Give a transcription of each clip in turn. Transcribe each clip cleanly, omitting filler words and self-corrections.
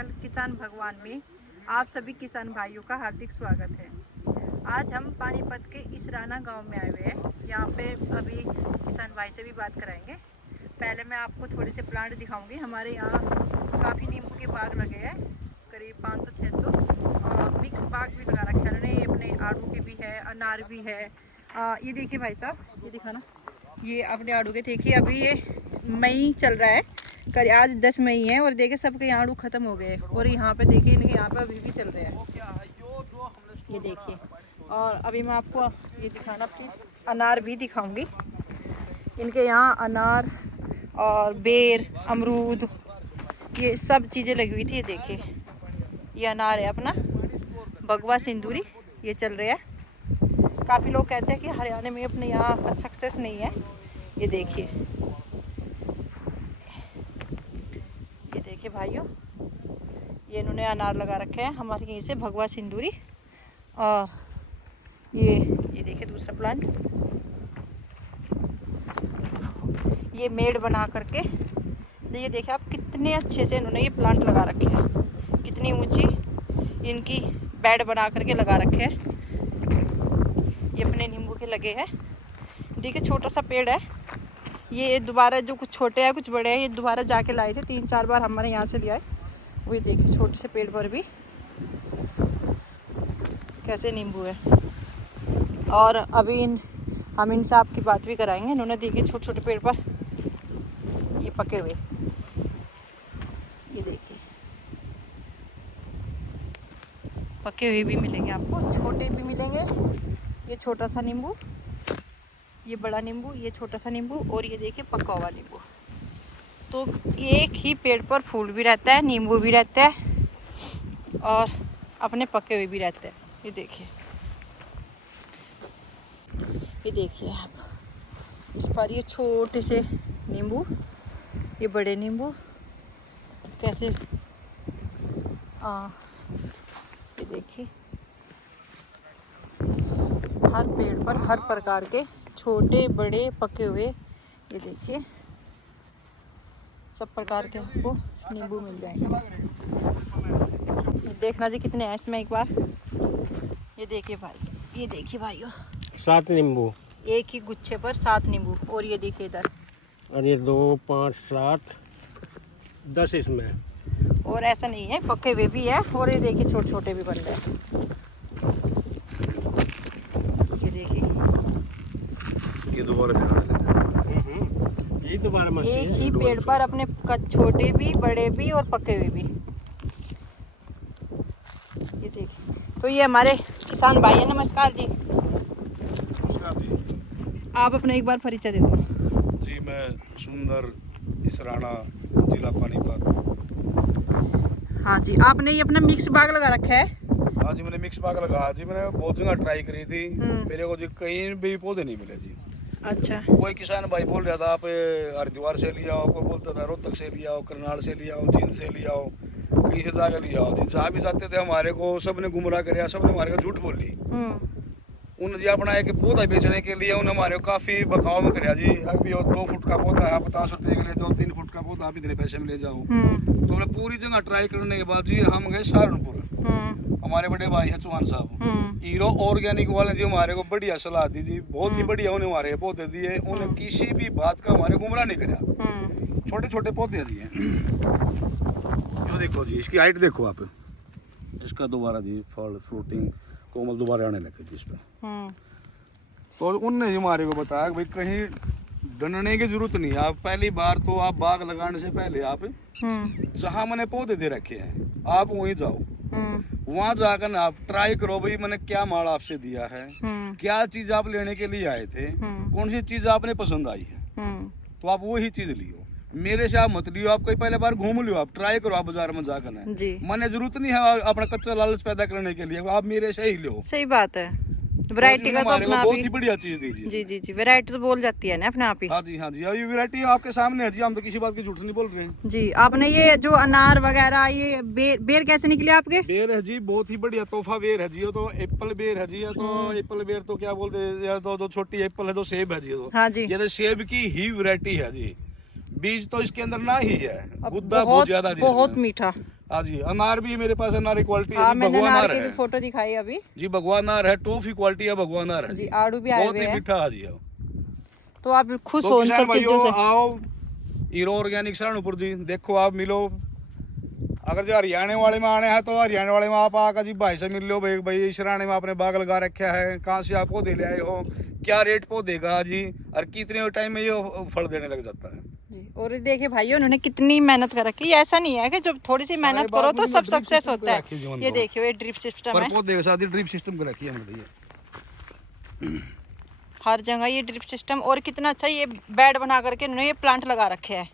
Channel किसान भगवान में आप सभी किसान भाइयों का हार्दिक स्वागत है। आज हम पानीपत के इसराना गांव में आए हुए हैं। यहाँ पे अभी किसान भाई से भी बात कराएंगे। पहले मैं आपको थोड़े से प्लांट दिखाऊंगी। हमारे यहाँ काफ़ी नींबू के बाग लगे हैं, करीब 500-600 और मिक्स बाग भी लगा रखे हैं उन्होंने। अपने आड़ू के भी है, अनार भी है। ये देखिए भाई साहब, ये दिखाना, ये अपने आड़ू के देखिए। अभी ये मई चल रहा है, करीब आज 10 मई है और देखिए सबके यहाँ आड़ू खत्म हो गए। और यहाँ पे देखिए इनके यहाँ पे अभी भी चल रहे हैं, ये देखिए। और अभी मैं आपको ये दिखाना, अपनी अनार भी दिखाऊंगी। इनके यहाँ अनार और बेर, अमरूद, ये सब चीज़ें लगी हुई थी। ये देखिए, ये अनार है अपना भगवा सिंदूरी, ये चल रहा है। काफ़ी लोग कहते हैं कि हरियाणा में अपने यहाँ का सक्सेस नहीं है। ये देखिए, ये देखिए भाइयों, ये इन्होंने अनार लगा रखे हैं हमारे यहीं से, भगवा सिंदूरी। और ये देखिए दूसरा प्लांट, ये मेड़ बना करके, ये देखिए आप, कितने अच्छे से इन्होंने ये प्लांट लगा रखे हैं। कितनी ऊंची इनकी बेड बना करके लगा रखे हैं। ये अपने नींबू के लगे हैं। देखिए छोटा सा पेड़ है ये, दोबारा जो कुछ छोटे हैं कुछ बड़े हैं, ये दोबारा जाके लाए थे 3-4 बार हमारे यहाँ से ले आए। वो ये देखिए छोटे से पेड़ पर भी कैसे नींबू है। और अभी हम इनसे आपकी बात भी कराएंगे। इन्होंने देखिए छोटे छोटे पेड़ पर ये पके हुए, ये देखिए पके हुए भी मिलेंगे आपको, छोटे भी मिलेंगे। ये छोटा सा नींबू, ये बड़ा नींबू, ये छोटा सा नींबू, और ये देखिए पका हुआ नींबू। तो एक ही पेड़ पर फूल भी रहता है, नींबू भी रहता है और अपने पके हुए भी रहते हैं। ये देखिए, ये देखिए आप, इस पर ये छोटे से नींबू, ये बड़े नींबू कैसे, ये देखिए हर पेड़ पर हर प्रकार के छोटे बड़े पके हुए, ये देखिए सब प्रकार के आपको नींबू मिल जाएंगे। ये देखना जी कितने हैं इसमें एक बार। ये देखिए भाई, ये देखिए भाइयों, 7 नींबू एक ही गुच्छे पर 7 नींबू। और ये देखिए इधर, और ये 2, 5, 7, 10 इसमें। और ऐसा नहीं है, पके हुए भी है। और ये देखिए छोटे छोटे भी बन रहे हैं। ये देखिए, ये दोबारा ये दोबारा एक ही पेड़ पर अपने छोटे भी, बड़े भी और पके हुए भी। ये देखिए, तो ये हमारे किसान भाई है। नमस्कार जी, आप अपना एक बार परिचय दे दो जी। मैं सुंदर, इसराना, जिला पानीपत। हाँ जी, आपने ये अपना मिक्स बाग लगा रखा है? हाँ जी, मैंने मिक्स बाग लगाया जी। मैंने बहुत जगह ट्राई करी थी, मेरे को जी कहीं भी पौधे नहीं मिले जी। अच्छा। कोई किसान भाई बोल रहा था आप हरिद्वार से ले आओ, कोई बोलता था रोहतक से ले आओ, करनाल से ले आओ, जींद से ले आओ, कहीं से जाकर ले आओ जी। जहाँ भी जाते थे हमारे को सबने गुमराह कराया, सबने हमारे को झूठ बोली। उन जी अपना एक पौधा बेचने के लिए उन्होंने हमारे को काफ़ी बखाव में कराया जी। अभी 2 फुट का पौधा है 50 रुपये के ले जाओ, 3 फुट का पौधा आप इतने पैसे में ले जाओ। तो हमने पूरी जगह ट्राई करने के बाद जी हम गए सहारनपुर। हमारे बड़े भाई है चौहान साहब, हीरो ऑर्गेनिक वाले जी, हमारे को बढ़िया सलाह दी जी, बहुत ही बढ़िया उन्हें हमारे पौधे दिए। उन्हें किसी भी बात का हमारे गुमराह नहीं कराया, छोटे छोटे पौधे दिए। जो देखो जी, इसकी हाइट देखो आप, इसका दोबारा जी फल फ्रूटिंग कोमल दोबारा आने लगे जी इस पर। तो उनने हमारे को बताया कि भाई कहीं डरने की जरूरत नहीं। आप पहली बार तो आप बाग लगाने से पहले आप जहाँ मैंने पौधे दे रखे हैं आप वहीं जाओ, वहाँ जाकर आप ट्राई करो भाई मैंने क्या माल आपसे दिया है, क्या चीज आप लेने के लिए आए थे, कौन सी चीज आपने पसंद आई है, तो आप वही चीज लियो। मेरे से आप मत लियो, आप कई पहले बार घूम लियो, आप ट्राई करो, आप बाजार में जाकर मैंने जरूरत नहीं है अपना कच्चा लालच पैदा करने के लिए, आप मेरे से ही लो। सही बात है, वैरायटी का तो अपना बहुत ही बढ़िया चीज दीजिए। जी जी जी, वैरायटी तो बोल जाती है ना अपने आप ही। हाँ जी, हाँ जी, ये वैरायटी आपके सामने है जी, हम तो किसी बात की झूठ नहीं बोल रहे हैं जी। आपने ये जो अनार वगैरह, ये बेर कैसे निकले आपके? बेर है जी, बहुत ही बढ़िया तोहफा बेर है जी। ये तो एप्पल बेर है जी, ये तो एप्पल बेर तो क्या बोलते हैं, तो छोटी एप्पल है, तो सेब है जी। हाँ जी, ये तो सेब की ही वैरायटी है जी। बीज तो इसके अंदर ना ही है, गुद्दा बहुत ज्यादा, बहुत मीठा, हाँ जी, अनार भी मेरे पास अनार की क्वालिटी हाँ, है, मैंने भगवान अनार अनार की भी है फोटो दिखाई अभी जी, भगवान अनार है, टॉफी क्वालिटी है, भगवान अनार है जी। जी, आड़ू भी आए बहुत हुए ही हैं, मीठा। हाँ जी, आओ तो आप खुश तो हो इन किसान सब चीजों भाइयों से। आओ हीरो ऑर्गेनिक सहारनपुर जी, देखो आप मिलो। अगर जो हरियाणा वाले में आने हैं तो हरियाणा वाले में आप आकर जी भाई से मिल लो, भाई भाई इस राणे में आपने बाग लगा रखा है, कहाँ से आप पौधे ले आए हो, क्या रेट पौधे का जी, और कितने टाइम में ये फल देने लग जाता है जी। और देखिए भाइयों, उन्होंने कितनी मेहनत कर रखी है। ऐसा नहीं है कि जब थोड़ी सी मेहनत सारे करो बाग तो में सब ड्रिप सक्सेस सिस्टम होता है। रखी जीवन ये को। देखिए, ये ड्रिप सिस्टम पर है, पौधे के साथ ही ड्रिप सिस्टम कर रखी है मतलब हर जगह ये ड्रिप सिस्टम। और कितना अच्छा ये बेड बना करके उन्होंने ये प्लांट लगा रखे है।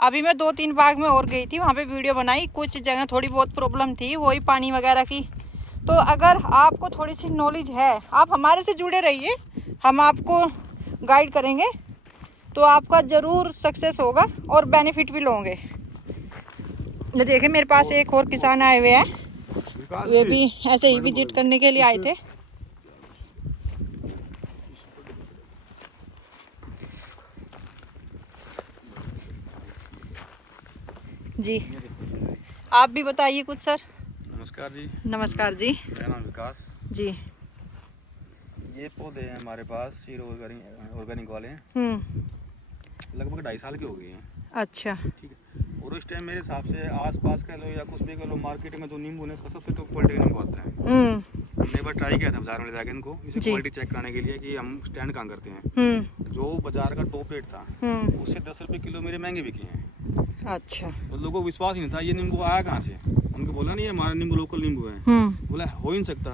अभी मैं 2-3 बाग में और गई थी, वहाँ पे वीडियो बनाई। कुछ जगह थोड़ी बहुत प्रॉब्लम थी, वही पानी वगैरह की। तो अगर आपको थोड़ी सी नॉलेज है, आप हमारे से जुड़े रहिए, हम आपको गाइड करेंगे, तो आपका ज़रूर सक्सेस होगा और बेनिफिट भी लोगे। ये देखिए, मेरे पास एक और किसान आए हुए हैं, वे भी ऐसे ही विजिट करने के लिए आए थे। जी, आप भी बताइए कुछ सर। नमस्कार जी, नमस्कार जी। मेरा नाम विकास जी। ये पौधे हैं हमारे पास हीरो ऑर्गेनिक वाले हैं, लगभग 2.5 साल के हो गए हैं। अच्छा। ठीक है, और उस टाइम मेरे हिसाब से आसपास कह लो या कुछ भी कह लो, मार्केट में जो नींबू है सबसे टॉप क्वालिटी का नींबू आता है। हमने एक बार ट्राई किया था बाजार में ले जाकर इनको, इसे जी। क्वालिटी चेक कराने के लिए कि हम स्टैंड कहाँ करते हैं। जो बाजार का टॉप रेट था उससे 10 रुपये किलो मेरे महंगे बिके हैं। अच्छा। तो लोगों को विश्वास ही नहीं था ये नींबू आया कहाँ से। उनको बोला नहीं हमारा नींबू लोकल नींबू है, बोला हो ही नहीं सकता।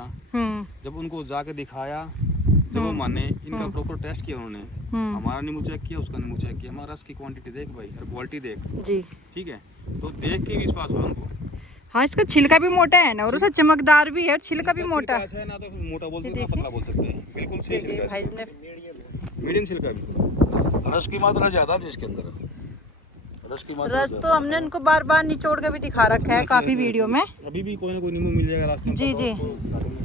जब उनको जाके दिखाया, जब वो माने, इनका प्रॉपर टेस्ट किया उन्होंने, हमारा नींबू चेक किया, उसका नींबू चेक किया, हमारा रस की क्वांटिटी देख भाई और क्वालिटी देख जी। ठीक है, तो देख के विश्वास हुआ उनको। हाँ, इसका छिलका भी मोटा है ना, और उसका चमकदार भी है, और छिलका भी मोटा है ना, तो मोटा बोलते हैं ना पतला बोल सकते हैं, बिल्कुल सही देखिए छिलका भाई है, ने मीडियम छिलका भी। रस की मात्रा ज्यादा थी इसके अंदर, रस की मात्रा रस तो हमने इनको बार बार निचोड़ के भी दिखा रखा है काफी वीडियो में। अभी भी कोई ना कोई नींबू मिल जाएगा रास्ते में, जी, जी। तो